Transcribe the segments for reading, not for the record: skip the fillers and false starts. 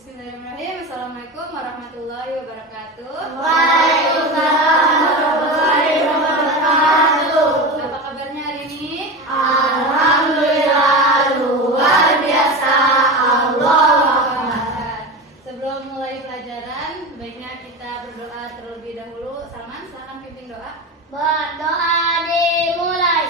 Bismillahirrahmanirrahim. Assalamualaikum warahmatullahi wabarakatuh. Waalaikumsalam warahmatullahi wabarakatuh. Apa kabarnya hari ini? Alhamdulillah luar biasa. Allahu Akbar. Sebelum mulai pelajaran, baiknya kita berdoa terlebih dahulu. Salman, silakan pimpin doa. Berdoa dimulai.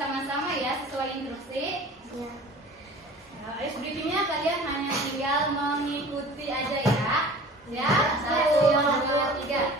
Sama-sama ya, sesuai instruksi. Ice breaking-nya kalian hanya tinggal mengikuti aja ya. Ya, 1, 2, 3.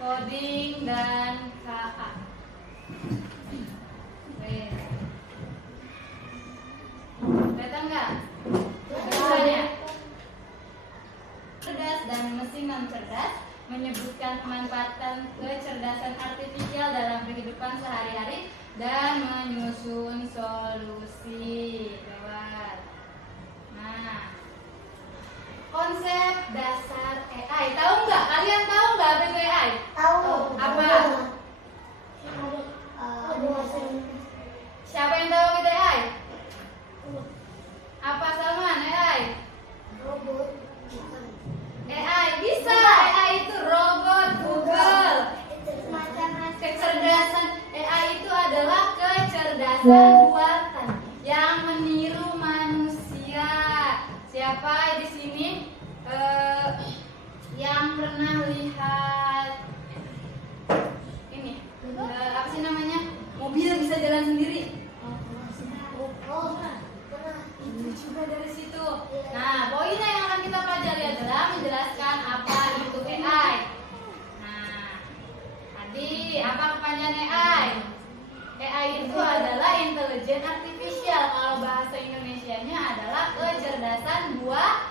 Coding dan KA. Kelihatan nggak? Tulisannya. Cerdas dan mesin non cerdas menyebutkan pemanfaatan kecerdasan artifisial dalam kehidupan sehari-hari dan menyusun solusi. Lewat. Nah, konsep dasar AI. Tahu nggak? Kalian tahu nggak apa itu AI? Tahu. Apa? Siapa yang tahu apa itu AI? Apa Salman? AI? Robot. AI bisa. AI itu robot Google. Kecerdasan AI itu adalah kecerdasan buatan yang meniru manusia. Siapa di sini yang pernah lihat ini? Apa sih namanya? Mobil bisa jalan sendiri. Coba dari situ. Nah, poinnya yang akan kita pelajari adalah menjelaskan apa itu AI. Nah, tadi apa kepanjangan AI? AI itu adalah intelligent artificial. Kalau bahasa Indonesianya adalah kecerdasan buatan.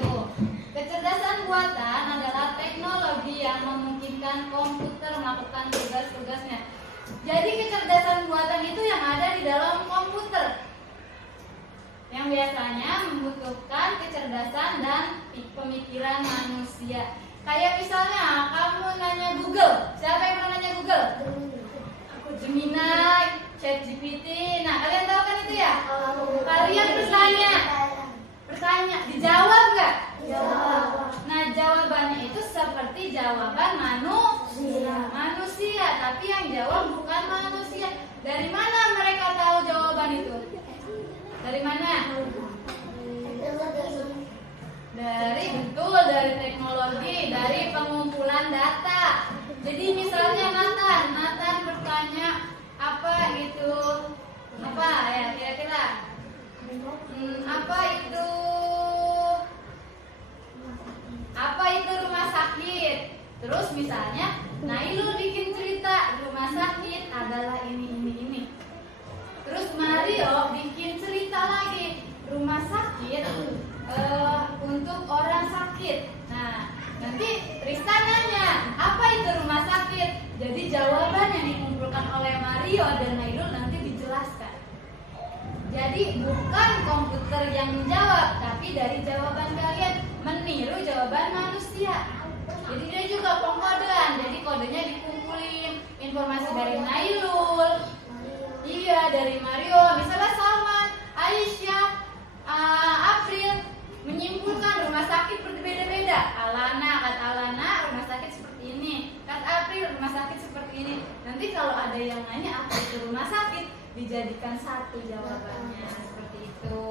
Tuh. Kecerdasan buatan adalah teknologi yang memungkinkan komputer melakukan tugas-tugasnya. Jadi kecerdasan buatan itu yang ada di dalam komputer, yang biasanya membutuhkan kecerdasan dan pemikiran manusia. Kayak misalnya kamu nanya Google. Siapa yang pernah nanya Google? Aku Gemini, ChatGPT. Nah, kalian tahu kan itu ya? Kalian bertanya, dijawab nggak? jawaban manusia, tapi yang jawab bukan manusia. Dari mana mereka tahu jawaban itu? Dari mana? Dari teknologi, dari pengumpulan data. Jadi misalnya Nathan bertanya apa itu kira-kira apa itu rumah sakit. Terus misalnya Nailul bikin cerita rumah sakit adalah ini. Terus Mario bikin cerita lagi rumah sakit untuk orang sakit. Nah, nanti Tristan nanya apa itu rumah sakit. Jadi jawaban yang dikumpulkan oleh Mario dan Nailul nanti dijelaskan. Jadi bukan komputer yang menjawab, tapi dari jawaban kalian meniru jawaban manusia. Jadi dia juga pengkodean. Jadi kodenya dikumpulin informasi dari Nailul, dari Mario, misalnya Salman, Aisyah, April menyimpulkan rumah sakit berbeda-beda. Kata Alana rumah sakit seperti ini, kata April rumah sakit seperti ini. Nanti kalau ada yang nanya apa itu rumah sakit, dijadikan satu jawabannya seperti itu.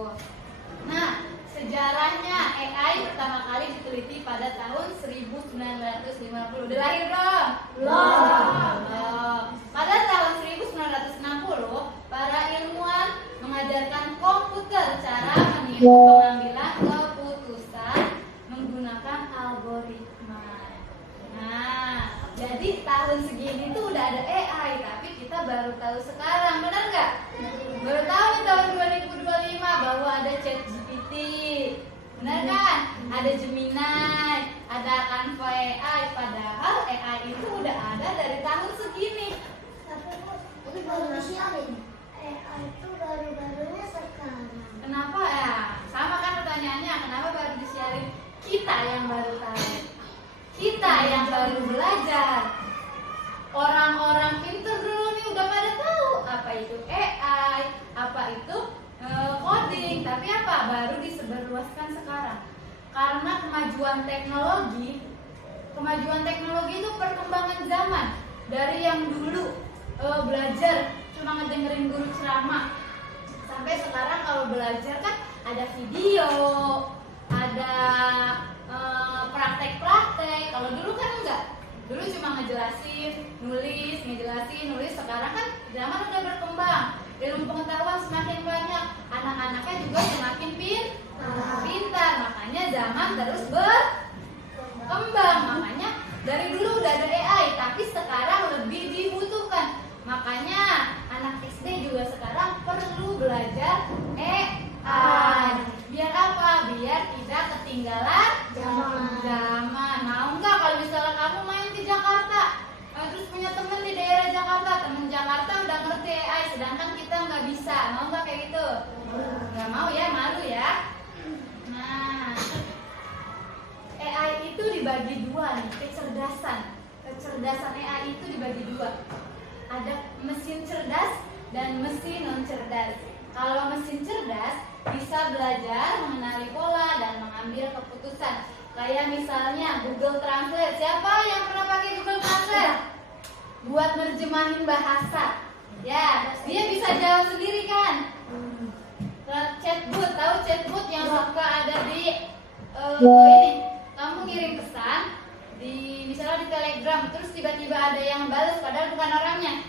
Nah, sejarahnya AI pertama kali diteliti pada tahun 1950. Udah lahir belum? Belum. Pada tahun 1960, para ilmuwan mengajarkan komputer cara meniru pengambilan keputusan menggunakan algoritma. Nah, jadi tahun segini tuh udah ada AI, tapi kita baru tahu sekarang, benar nggak? Baru tahu di tahun 2025 bahwa ada ChatGPT, benar kan? Ada Gemini, ada Canva AI, padahal AI itu udah ada dari tahun segini. Tapi baru disiarin. AI itu baru-barunya sekarang. Kenapa ya? Sama kan pertanyaannya, kenapa baru disiarin? Kita yang baru tahu, kita yang baru belajar. Orang-orang pinter dulu nih udah pada tahu apa itu AI, apa itu coding, tapi apa baru disebarluaskan sekarang. Karena kemajuan teknologi itu perkembangan zaman. Dari yang dulu belajar cuma ngedengerin guru ceramah, sampai sekarang kalau belajar kan ada video, ada praktek-praktek. Kalau dulu kan enggak. Dulu cuma ngejelasin, nulis. Sekarang kan zaman udah berkembang, ilmu pengetahuan semakin banyak, anak-anaknya juga semakin pintar. Makanya zaman terus berkembang. Makanya dari dulu udah ada AI, tapi sekarang lebih dibutuhkan. Makanya anak SD juga sekarang perlu belajar AI. Biar apa? Biar tidak ketinggalan zaman. Mau nggak kalau misalnya kamu main ke Jakarta, terus punya temen di daerah Jakarta, temen Jakarta udah ngerti AI, sedangkan kita nggak bisa. Mau nggak kayak gitu? Nggak mau ya, malu ya. Nah, AI itu dibagi dua nih, kecerdasan AI itu dibagi dua. Ada mesin cerdas dan mesin non cerdas. Kalau mesin cerdas bisa belajar mengenali pola dan mengambil keputusan. Kayak misalnya Google Translate. Siapa yang pernah pakai Google Translate? Buat nerjemahin bahasa. Ya, dia bisa jawab sendiri kan? Chatbot, tahu chatbot yang suka ada di ini. Kamu ngirim pesan misalnya di Telegram, terus tiba-tiba ada yang balas padahal bukan orangnya.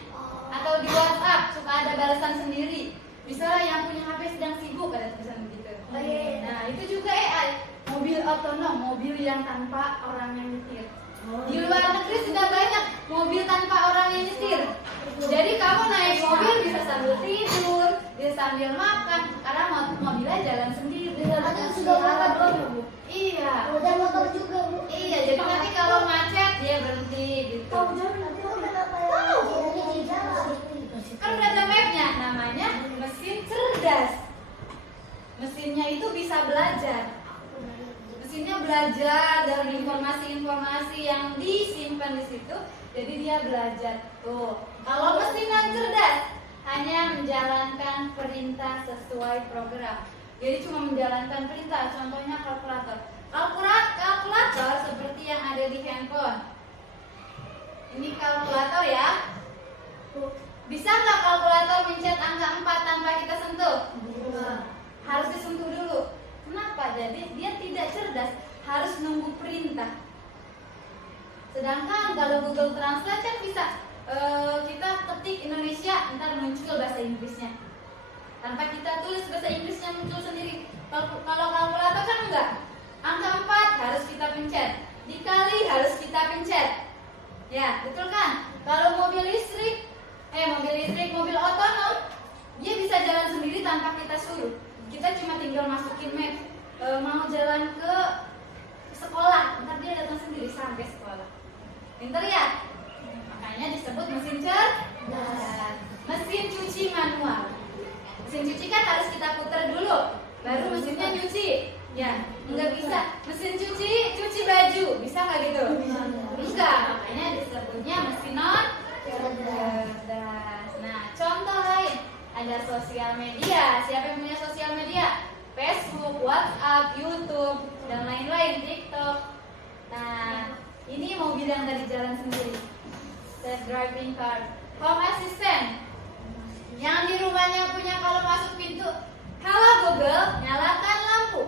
Atau di WhatsApp suka ada balasan sendiri. Misalnya yang punya HP sedang sibuk, ada tulisan begitu. Nah, itu juga AI. Mobil otonom, mobil yang tanpa orang yang nyetir. Di luar negeri sudah banyak mobil tanpa orang yang nyetir. Jadi kamu naik mobil bisa sambil tidur, bisa sambil makan, karena mobilnya jalan sendiri. Ada sudah makan belum? Iya. Udah motor juga, Bu. Iya, jadi nanti kalau macet dia berhenti gitu. Kan udah ada mapnya, namanya mesin cerdas. Mesinnya itu bisa belajar. Mesinnya belajar dari informasi-informasi yang disimpan di situ, jadi dia belajar. Tuh, kalau mesin non cerdas hanya menjalankan perintah sesuai program. Jadi cuma menjalankan perintah. Contohnya kalkulator. Kalkulator seperti yang ada di handphone. Ini kalkulator ya. Bisa nggak kalkulator mencet angka 4 tanpa kita sentuh? Harus disentuh dulu. Kenapa? Jadi dia tidak cerdas, harus nunggu perintah. Sedangkan kalau Google Translate kan bisa kita ketik Indonesia, ntar muncul bahasa Inggrisnya. Tanpa kita tulis bahasa Inggrisnya muncul sendiri. Kalau kalkulator kan enggak. Angka 4 harus kita pencet, dikali harus kita pencet. Ya, betul kan? Kalau mobil listrik, mobil otonom, dia bisa jalan sendiri tanpa kita suruh. Kita cuma tinggal masukin map, mau jalan ke sekolah, ntar dia datang sendiri sampai sekolah. Pinter ya? Makanya disebut mesin cerdas. Mesin cuci manual. Mesin cuci kan harus kita putar dulu, baru mesinnya nyuci. Ya, nggak bisa. Mesin cuci baju, bisa nggak gitu? Enggak, makanya disebutnya mesin cerdas. Nah, contoh lain ada sosial media. Siapa yang punya sosial media? Facebook, WhatsApp, YouTube, dan lain-lain, TikTok. Nah, ini mobil yang tadi jalan sendiri, self driving car. Home assistant yang di rumahnya punya, kalau masuk pintu, halo Google, nyalakan lampu.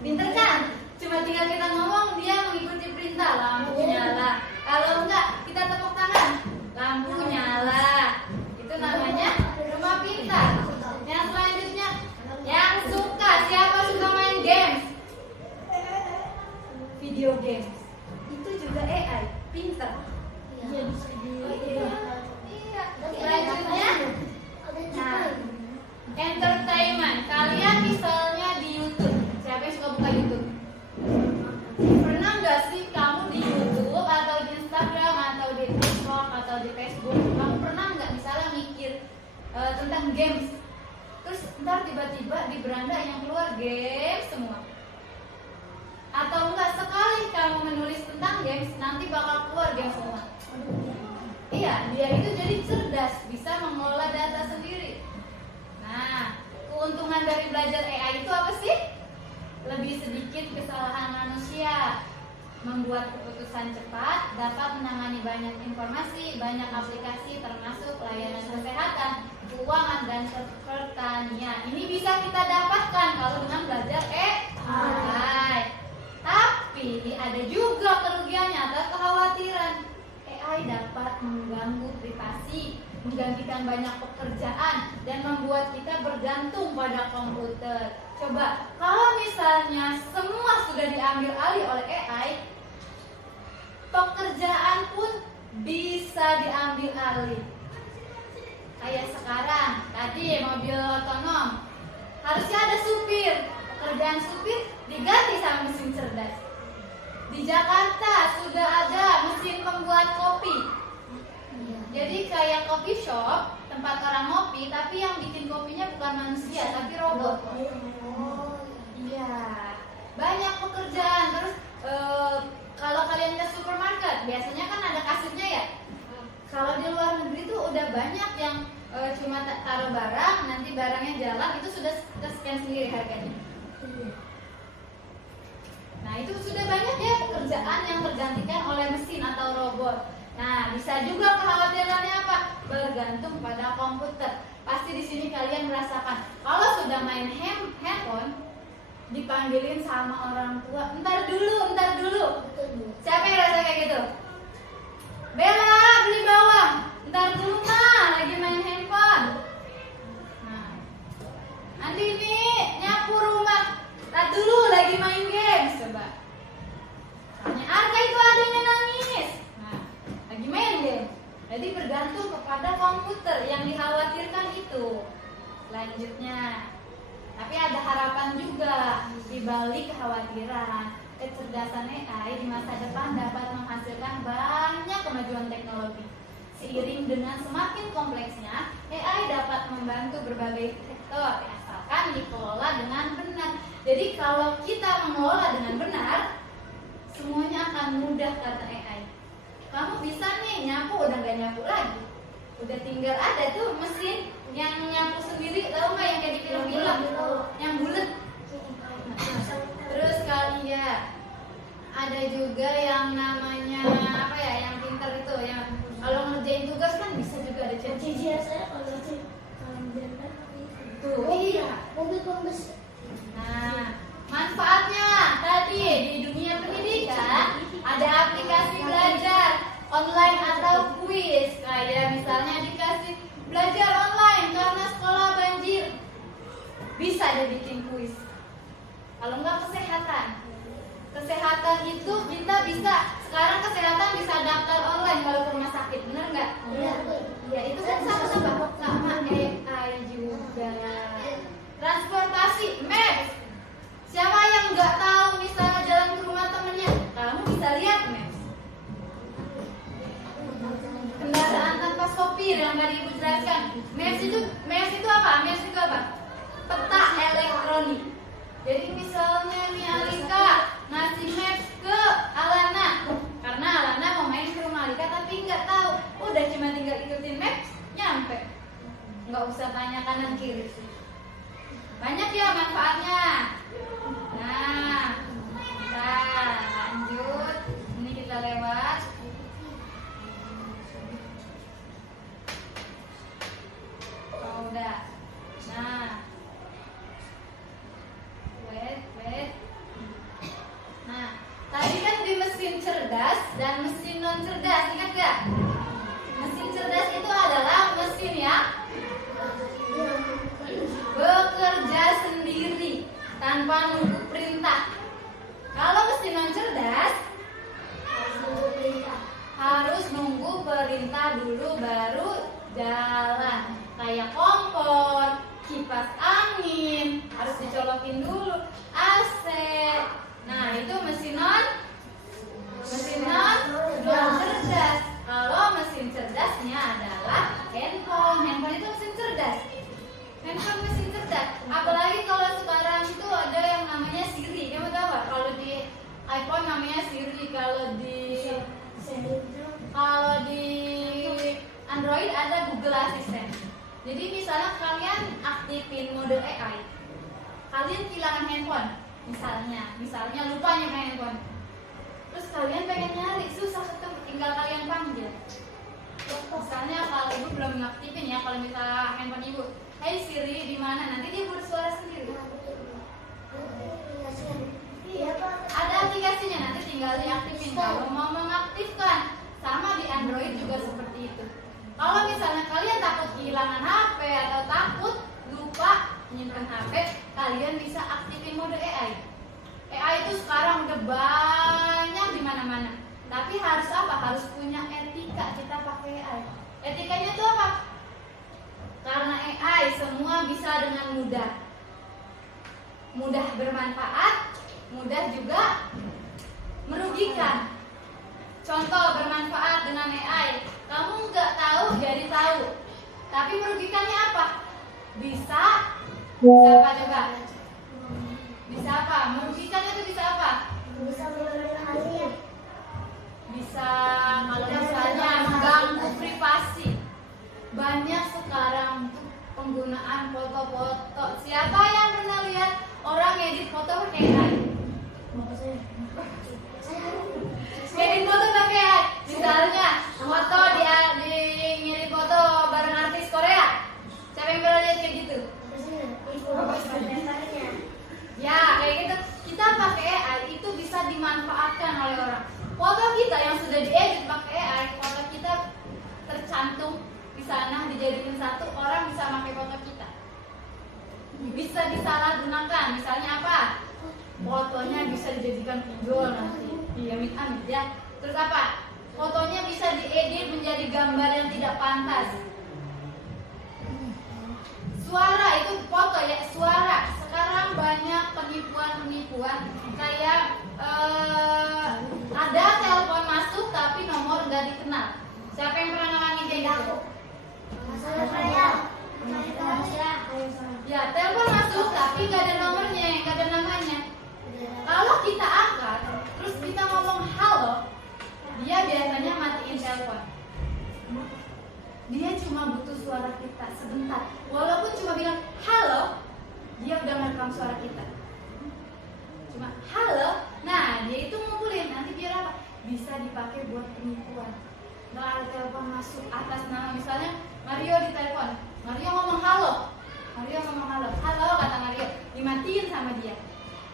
Pinter kan? Cuma tinggal kita ngomong, dia mengikuti perintah, lampu nyala. Kalau enggak, kita tepuk tangan, lampu nyala. Itu namanya rumah pintar. Yang selanjutnya, yang suka, siapa suka main games? Video games. Itu juga AI, pintar. Iya. Selanjutnya, nah, entertainment. Kalian misalnya di YouTube, siapa yang suka buka YouTube? Pernah nggak sih kamu di YouTube atau di Instagram atau di TikTok atau di Facebook, kamu pernah nggak misalnya mikir tentang games, terus ntar tiba-tiba di beranda yang keluar games semua? Atau enggak, sekali kamu menulis tentang games, nanti bakal keluar games semua? Iya, dia itu jadi cerdas, bisa mengelola data sendiri. Nah, keuntungan dari belajar AI itu apa sih? Lebih sedikit kesalahan manusia, membuat keputusan cepat, dapat menangani banyak informasi, banyak aplikasi termasuk layanan kesehatan, keuangan, dan pertanian. Ini bisa kita dapatkan kalau dengan belajar AI. Tapi ada juga kerugiannya atau kekhawatiran. AI dapat mengganggu privasi, menggantikan banyak pekerjaan, dan membuat kita bergantung pada komputer. Coba, kalau misalnya semua sudah diambil alih oleh AI, pekerjaan pun bisa diambil alih. Kayak sekarang, tadi mobil otonom, harusnya ada supir. Pekerjaan supir diganti sama mesin cerdas. Di Jakarta sudah ada mesin pembuat kopi. Jadi kayak coffee shop, tempat orang ngopi, tapi yang bikin kopinya bukan manusia, tapi robot. Iya, banyak pekerjaan. Terus kalau kalian ke supermarket, biasanya kan ada kasirnya ya. Kalau di luar negeri tuh udah banyak yang cuma taruh barang, nanti barangnya jalan, itu sudah scan sendiri harganya. Nah, itu sudah banyak ya pekerjaan yang tergantikan oleh mesin atau robot. Nah, bisa juga kekhawatirannya apa? Bergantung pada komputer. Pasti di sini kalian merasakan kalau sudah main handphone, dipanggilin sama orang tua, ntar dulu. Siapa yang rasa kayak gitu? Bella, beli bawang. Ntar dulu mah, lagi main handphone. Nah, nanti ini nyapu rumah. Ntar dulu, lagi main games. Coba. Soalnya Arka itu adanya nangis. Nah, lagi main game. Jadi bergantung kepada komputer, yang dikhawatirkan itu. Selanjutnya, tapi ada harapan juga di balik kekhawatiran. Kecerdasan AI di masa depan dapat menghasilkan banyak kemajuan teknologi. Seiring dengan semakin kompleksnya, AI dapat membantu berbagai sektor, asalkan dikelola dengan benar. Jadi kalau kita mengelola dengan benar, semuanya akan mudah, kata AI. Kamu bisa nih nyapu, udah gak nyapu lagi. Udah tinggal ada tuh mesin yang nyapu sendiri, tahu nggak yang kayak di film-film, yang bulat. Terus kali ya, ada juga yang namanya apa ya, yang Nah, manfaatnya tadi di dunia pendidikan ada aplikasi belajar online atau kuis. Kayak misalnya dikasih belajar online karena sekolah banjir, bisa dia bikin kuis. Kalau enggak kesehatan itu kita bisa, sekarang kesehatan bisa daftar online kalau ke rumah sakit, bener nggak? Iya. Ya itu kan sama AI juga. Transportasi, maps. Siapa yang nggak tahu misalnya jalan ke rumah temennya, kamu bisa lihat maps. Kendaraan tanpa sopir yang tadi ibu jelaskan. Maps itu apa? Maps itu apa? Peta elektronik. Jadi misalnya nih Alika ngasih maps ke Alana, karena Alana mau main ke rumah Alika tapi nggak tahu, udah cuma tinggal ikutin maps nyampe, nggak usah tanya kanan kiri. Banyak ya manfaatnya. Nah, lanjut. Ini kita lewat. Oh, udah. Nah, wait. Nah, tadi kan di mesin cerdas dan mesin non cerdas, ingat gak? Mesin cerdas itu adalah mesin yang bekerja sendiri tanpa nunggu perintah. Kalau mesin non cerdas harus nunggu perintah dulu baru jalan. Kayak kompor, kipas angin harus dicolokin dulu, AC. Nah itu mesin non cerdas. Kalau mesin cerdasnya adalah handphone. Handphone itu mesin cerdas. Handphone mesin cerdas. Apalagi kalau sekarang itu ada yang namanya Siri. Kamu tahu nggak? Kalau di iPhone namanya Siri. Kalau di Android ada Google Assistant. Jadi misalnya kalian aktifin mode AI, kalian kehilangan handphone. Misalnya lupa nyimpen handphone. Terus kalian pengen nyari, susah ketemu, tinggal kalian panggil. Misalnya kalau ibu belum ngaktifin ya, kalau misalnya handphone ibu, "Hey Siri, di mana?" Nanti dia bersuara sendiri. Ada aplikasinya, nanti tinggal diaktifin. Kalau mau mengaktifkan, sama di Android juga seperti itu. Kalau misalnya kalian takut kehilangan HP atau takut lupa menyimpan HP, kalian bisa aktifin mode AI. AI itu sekarang udah banyak di mana-mana. Tapi harus apa? Harus punya etika kita pakai AI. Etikanya itu apa? Karena AI semua bisa dengan mudah. Mudah bermanfaat, mudah juga merugikan. Contoh bermanfaat dengan AI, kamu nggak tahu jadi tahu. Tapi merugikannya apa? Bisa apa coba? Bisa apa? Merugikannya itu bisa apa? Bisa mengalami. Bisa kalau misalnya mengganggu privasi. Banyak sekarang untuk penggunaan foto-foto. Siapa yang pernah lihat orang edit foto pakai AI? Edit foto pakai AI. Misalnya foto di ngirim foto bareng artis Korea. Siapa yang pernah lihat kayak gitu? Ya kayak gitu. Kita pakai AI itu bisa dimanfaatkan oleh orang. Foto kita yang sudah diedit pakai AI, foto kita tercantum di sana dijadiin satu, orang bisa pakai foto kita. Bisa disalahgunakan. Misalnya apa? Fotonya bisa dijadikan video nanti. Iya, amit-amit ya. Terus apa? Fotonya bisa diedit menjadi gambar yang tidak pantas. Suara itu foto ya, suara. Sekarang banyak penipuan kayak ada telepon masuk tapi nomor nggak dikenal. Siapa yang pernah ngalamin kayak gitu? Ya, telepon masuk tapi nggak ada nomornya, nggak ada namanya. Kalau kita angkat, terus kita ngomong halo, dia biasanya matiin telepon. Dia cuma butuh suara kita sebentar. Walaupun cuma bilang halo, dia udah merekam suara kita. Cuma halo, nah dia itu ngumpulin. Nanti biar apa? Bisa dipakai buat penipuan. Nggak ada telepon masuk atas nama, misalnya Mario ditelepon, Mario ngomong halo, halo kata Mario, dimatiin sama sama dia.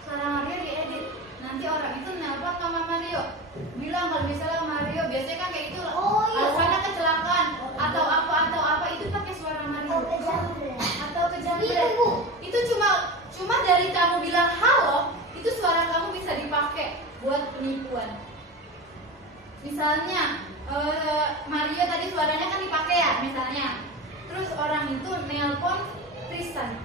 Suara Mario diedit. Nanti orang itu nelpon mama Mario, bilang kalau misalnya Mario biasanya kan kayak gitu, Oh, iya. alasannya kecelakaan atau apa itu pakai suara Mario. Atau kejamret. Itu cuma dari kamu bilang halo, itu suara kamu bisa dipakai buat penipuan. Misalnya Mario tadi suaranya kan dipakai ya, misalnya. Terus orang itu nelpon Tristan,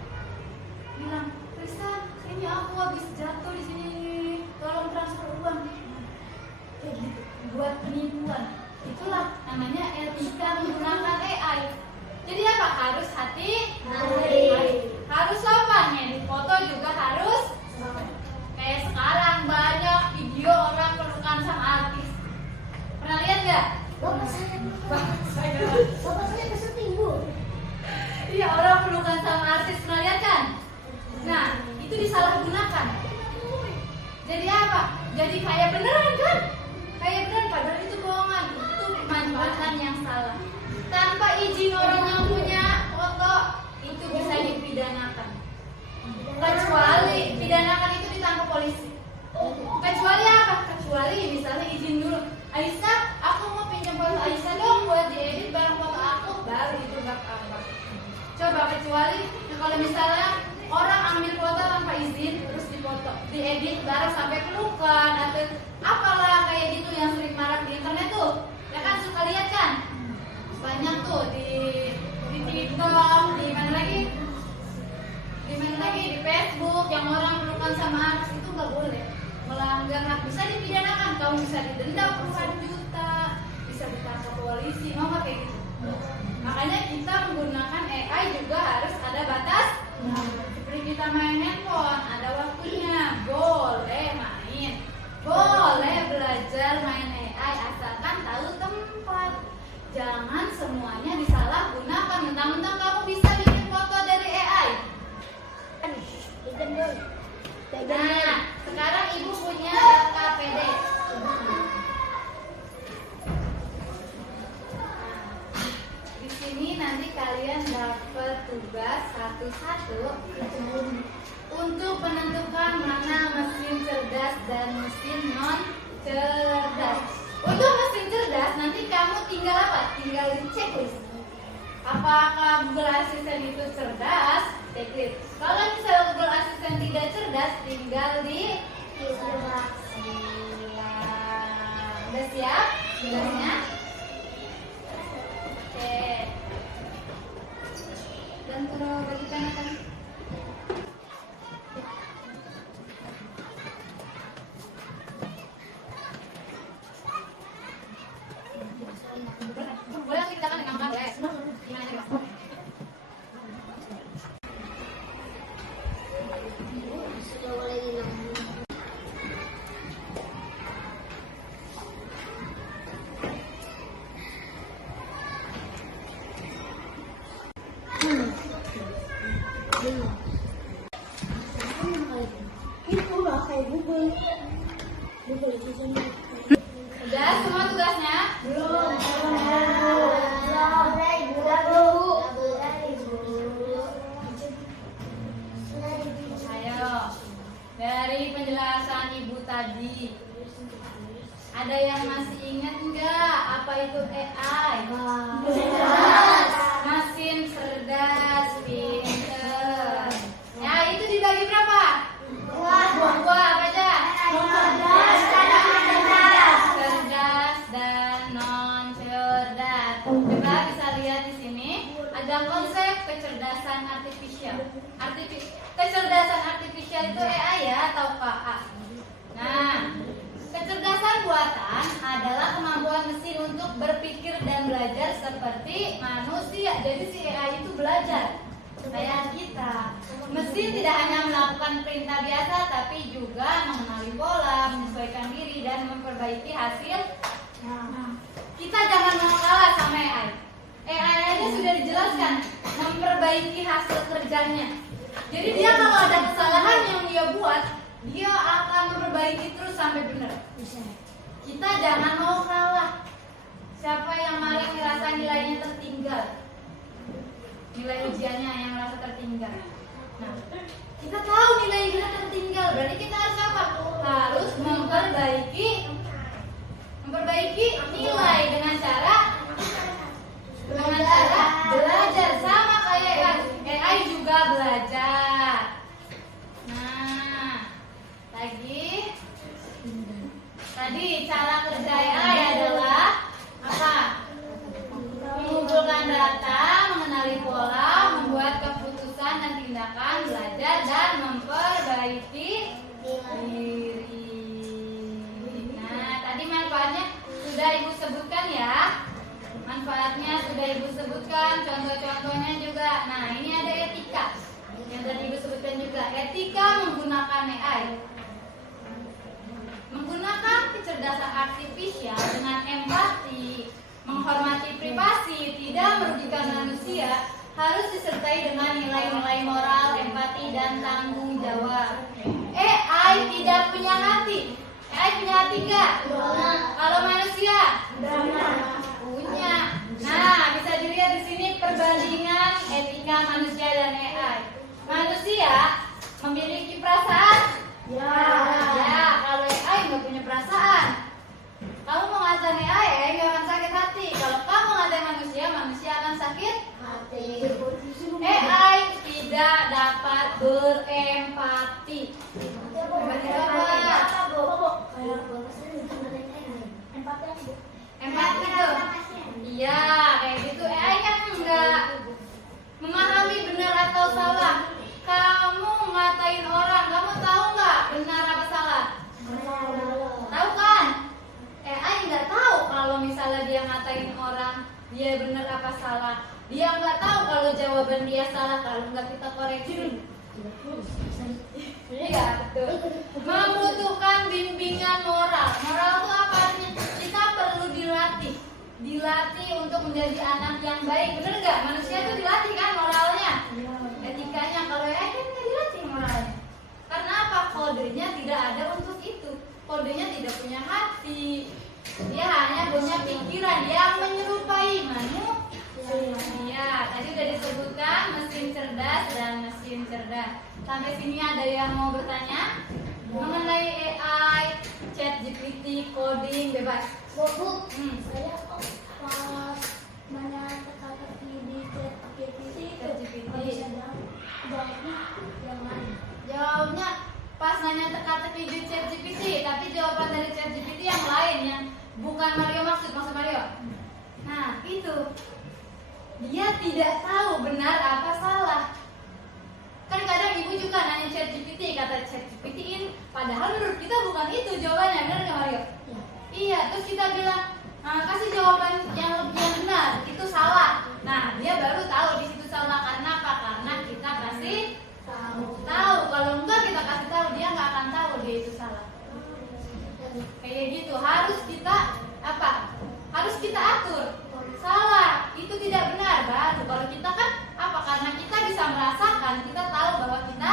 bilang, Tristan, ini aku habis jatuh di sini, tolong transfer uang. Kayak gitu, buat penipuan. Itulah namanya etika menggunakan AI. Jadi apa? Harus hati, harus sopan. Di foto juga harus. Kayak sekarang banyak video orang pelukan sama artis. Pernah lihat nggak? Bapak saya ke syuting, Bu. Iya, orang pelukan sama artis, pernah lihat kan? Nah, itu disalahgunakan. Jadi apa? Jadi kayak beneran kan? Kayak beneran, padahal itu bohongan. Itu pemanfaatan yang salah. Tanpa izin orang yang punya foto, itu bisa dipidanakan. Kecuali pidanakan itu ditangkap polisi. Kecuali apa? Kecuali misalnya izin dulu. Aisyah, aku mau pinjam foto Aisyah dong buat diedit barang foto aku, baru itu gak apa. Coba kecuali kalau misalnya orang ambil foto tanpa izin terus difoto, diedit barang sampai pelukan atau apalah kayak gitu yang sering marak di internet tuh. Ya kan suka lihat kan? Banyak tuh di TikTok, di mana lagi? Di Facebook yang orang pelukan sama artis itu nggak boleh. Melanggar hak, bisa dipidanakan, kamu bisa didenda puluhan juta, bisa ditangkap polisi, mau nggak kayak gitu? Makanya kita menggunakan AI juga harus ada batas. Seperti kita main handphone, ada waktunya. Boleh main, boleh belajar main AI asalkan tahu tempat. Jangan semuanya disalahgunakan. Mentang-mentang kamu bisa bikin foto dari AI. Nah, sekarang ibu punya KPD. Di sini nanti kalian dapat tugas satu-satu untuk menentukan mana mesin cerdas dan mesin non cerdas. Untuk mesin cerdas nanti kamu tinggal apa? Tinggal di checklist. Apakah Google Assistant itu cerdas? Checklist. Kalau misalnya Google Assistant tidak cerdas, tinggal di silang. Udah siap? Tugasnya? Oke. Dan turun bagi kan? Boleh nanti kita kan ngangkat ya? Gimana nih? Itu lah kayak Google itu sama. Udah semua tugasnya? Belum. Ayo, dari penjelasan ibu tadi, ada yang masih ingat nggak apa itu AI? Mesin cerdas, pinter. Ya itu dibagi berapa? Dua apa aja? Cerdas dan non cerdas. Coba bisa lihat di sini ada konsep kecerdasan artifisial. Kecerdasan artifisial itu AI ya atau KA. Nah, kecerdasan buatan adalah kemampuan mesin untuk berpikir dan belajar seperti manusia. Jadi si AI itu belajar kayak kita. Mesin tidak hanya melakukan perintah biasa, tapi juga mengenali pola, menyesuaikan diri, dan memperbaiki hasil. Kita jangan mau kalah sama AI. AI aja sudah dijelaskan memperbaiki hasil kerjanya. Jadi dia kalau ada kesalahan yang dia buat, dia akan memperbaiki terus sampai benar. Kita jangan mau kalah. Siapa yang paling ngerasa nilainya tertinggal? Nilai ujiannya yang merasa tertinggal. Nah, kita tahu nilai kita memperbaiki nilai dengan cara belajar, sama kayak AI juga belajar. Nah, tadi cara kerja AI adalah apa? Mengumpulkan data, mengenali pola, membuat keputusan dan tindakan, belajar dan memperbaiki diri. Nah, tadi manfaatnya sudah Ibu sebutkan ya. Manfaatnya sudah Ibu sebutkan, contoh-contohnya juga. Nah, ini ada etika yang tadi Ibu sebutkan juga. Etika menggunakan AI. Menggunakan kecerdasan artifisial dengan empati, menghormati privasi, tidak merugikan manusia, harus disertai dengan nilai-nilai moral, empati, dan tanggung jawab. AI tidak punya hati. AI punya hati nggak? Kalau manusia? Punya. Nah, bisa dilihat di sini perbandingan etika manusia dan AI. Manusia memiliki perasaan? Ya, kalau AI nggak punya perasaan. Kamu mau ngatain AI nggak akan sakit hati. Kalau kamu ngatain manusia, manusia akan sakit hati. AI tidak dapat berempati. Empati tuh. Iya, kayak gitu. AI kan enggak memahami benar atau salah. Kamu ngatain orang, kamu tahu nggak benar apa salah? Tahu kan? AI nggak tahu kalau misalnya dia ngatain orang, dia benar apa salah. Dia nggak tahu kalau jawaban dia salah kalau nggak kita koreksi. Iya, betul. Membutuhkan bimbingan moral. Moral itu apa artinya? Kita perlu dilatih untuk menjadi anak yang baik. Bener nggak? Manusia itu dilatih kan moralnya, etikanya. Kalau AI kan nggak dilatih moralnya. Karena apa? Kodenya tidak ada untuk itu. Kodenya tidak punya hati. Dia hanya punya pikiran yang menyerupai manusia. Tadi sudah disebutkan mesin cerdas dan mesin cerdas. Sampai sini ada yang mau bertanya mengenai AI, ChatGPT, coding, bebas. Bu, saya pas mana teka-teki di ChatGPT jawabnya yang mana? Jawabnya pas nanya teka-teki di ChatGPT, tapi jawaban dari ChatGPT yang lain, yang bukan Mario maksud Mario. Nah, itu dia tidak tahu benar apa salah. Kan kadang ibu juga nanya ChatGPT, kata ChatGPT-in, padahal menurut kita bukan itu jawabannya, benar nggak Mario? Ya. Iya, terus kita bilang kasih jawaban yang benar, itu salah. Nah, dia baru tahu di situ salah. Karena apa? Karena kita kasih tahu. Kalau enggak kita kasih tahu, dia nggak akan tahu dia itu salah. Kayak gitu, harus kita apa? Harus kita atur. Salah, itu tidak benar. Baru kalau kita kan apa? Karena kita bisa merasakan, kita tahu bahwa kita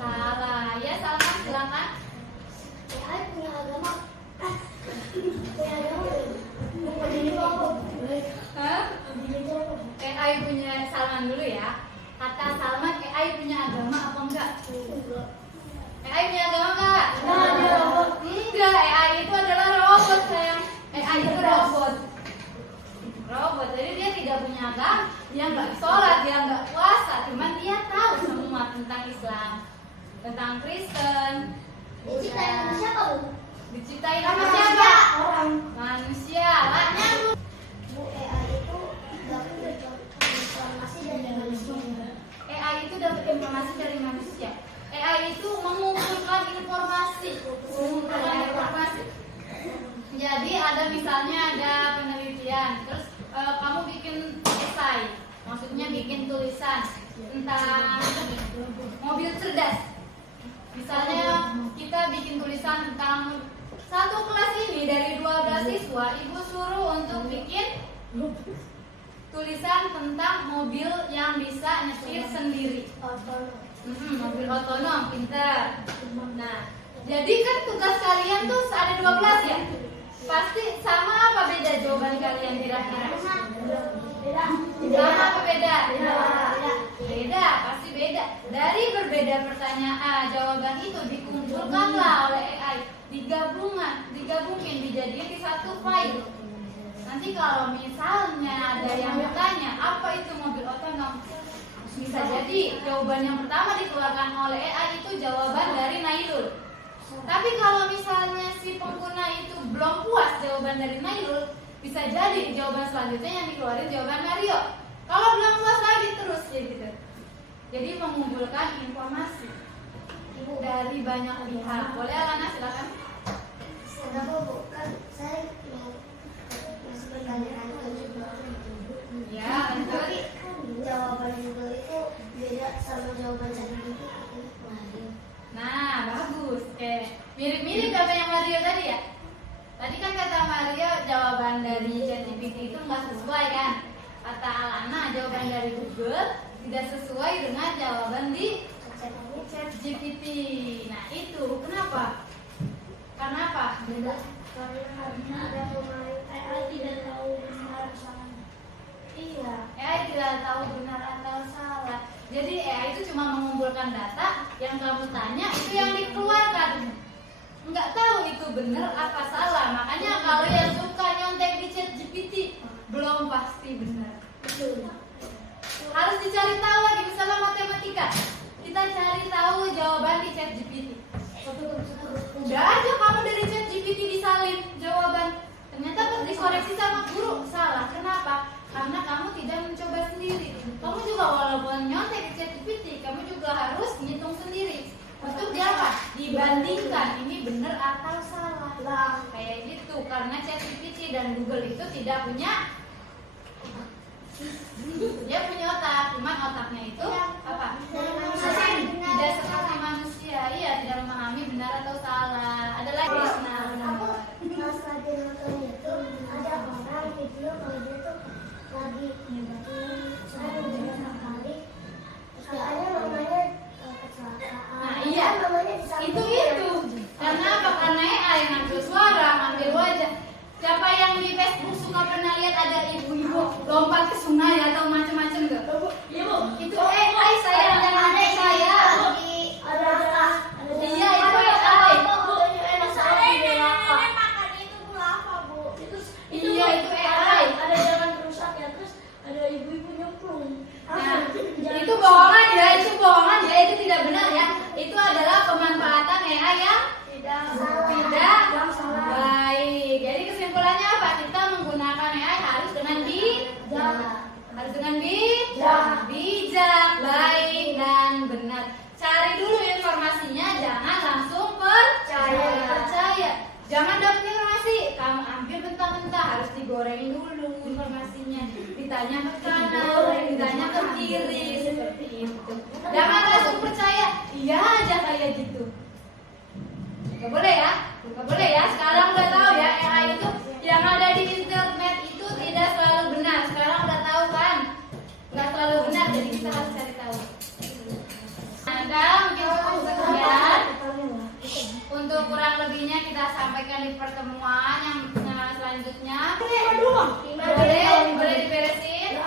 salah. Ya, Salma silakan. AI punya agama. AI punya Salman dulu ya. Kata Salman, AI punya agama apa enggak? AI punya agama enggak? Enggak, AI itu adalah robot sayang. AI itu robot. Jadi dia tidak punya agama, dia nggak sholat, dia nggak puasa, cuman dia tahu semua tentang Islam, tentang Kristen. Diciptain sama siapa, Bu? Diciptain sama siapa? Orang. Manusia. Lah nyambung. Bu, AI itu dapat informasi dari manusia. AI itu dapat informasi dari manusia. AI itu mengumpulkan informasi. Jadi ada misalnya ada penelitian, terus kamu bikin esai, maksudnya bikin tulisan tentang mobil cerdas. Misalnya kita bikin tulisan tentang satu kelas ini dari 12 siswa, ibu suruh untuk bikin tulisan tentang mobil yang bisa nyetir sendiri. Mobil otonom, pintar. Nah, jadi kan tugas kalian tuh ada 12 ya? Pasti sama apa beda jawaban kalian kira-kira? Sama apa beda? Beda, pasti beda. dari berbeda pertanyaan, jawaban itu dikumpulkanlah oleh AI, digabungin, dijadiin di satu file. Nanti kalau misalnya ada yang bertanya apa itu mobil otonom, bisa jadi jawaban yang pertama dikeluarkan oleh AI itu jawaban dari Nailul. Tapi kalau misalnya si pengguna itu belum puas jawaban dari Nailul, bisa jadi jawaban selanjutnya yang dikeluarin jawaban Mario. Kalau belum puas lagi terus ya gitu. Jadi mengumpulkan informasi dari banyak pihak. Boleh Alana, silakan. Kenapa bukan saya mau masih pertanyaan ke Google? Ya, lanjut. Tapi kan jawaban Google itu beda sama jawaban ChatGPT. Nah, bagus. Mirip-mirip apa yang Mario tadi ya? Tadi kan kata Mario jawaban dari ChatGPT itu nggak sesuai kan? Kata Alana jawaban dari Google tidak sesuai dengan jawaban di ChatGPT. Nah itu kenapa? Karena apa? Beda karena ada pemain AI tidak tahu benar salah. Iya, AI tidak tahu benar atau salah. Jadi AI itu cuma mengumpulkan data yang kamu tanya itu yang dikeluarkan. Nggak tahu itu benar apa salah. Makanya kalau yang suka nyontek di ChatGPT belum pasti benar. Harus dicari tahu lagi, misalnya matematika. Kita cari tahu jawaban di ChatGPT. Udah aja kamu dari ChatGPT disalin jawaban. Ternyata dikoreksi sama guru salah. Kenapa? Karena kamu tidak mencoba sendiri. Kamu juga walaupun nyontek di ChatGPT, kamu juga harus ngitung sendiri. Untuk apa? Dibandingkan ini benar atau salah. Lah, kayak gitu. Karena ChatGPT dan Google itu tidak punya, dia punya otak, cuman otaknya itu apa? Tidak seperti manusia. Iya, tidak memahami benar atau salah. Ada lagi. Aku pas lagi nonton YouTube ada orang video kalau dia tuh lagi saya beberapa kali terus dia ada namanya kecelakaan. Nah iya, namanya itu. Karena apa? Karena AI ngambil suara, ngambil wajah. Siapa yang di Facebook suka pernah lihat ada ibu-ibu lompat ke sungai atau macam-macam gak? Ibu, itu AI sayang dan adik saya. Iya, itu AI. Iya, itu AI. Ada jalan rusak ya, terus ada ibu-ibu nyemplung. Nah, itu bohongan ya, itu tidak benar ya. Itu adalah pemanfaatan AI yang tidak baik. Jadi kesimpulannya apa? Kita menggunakan AI harus dengan bijak, baik dan benar. Cari dulu informasinya, jangan langsung percaya. Jangan dapat informasi, kamu ambil mentah-mentah, harus digoreng dulu informasinya. Ditanya ke kanan, ditanya ke kiri, seperti itu. Jangan langsung percaya, iya aja kayak gitu. Gak boleh ya. Sekarang udah tahu ya, AI itu yang ada di internet itu tidak selalu benar. Sekarang udah tahu kan? Gak selalu benar, jadi kita harus cari tahu. Nah, mungkin cukup sekian. Untuk kurang lebihnya kita sampaikan di pertemuan yang selanjutnya. Boleh diberesin.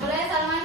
Boleh Salman?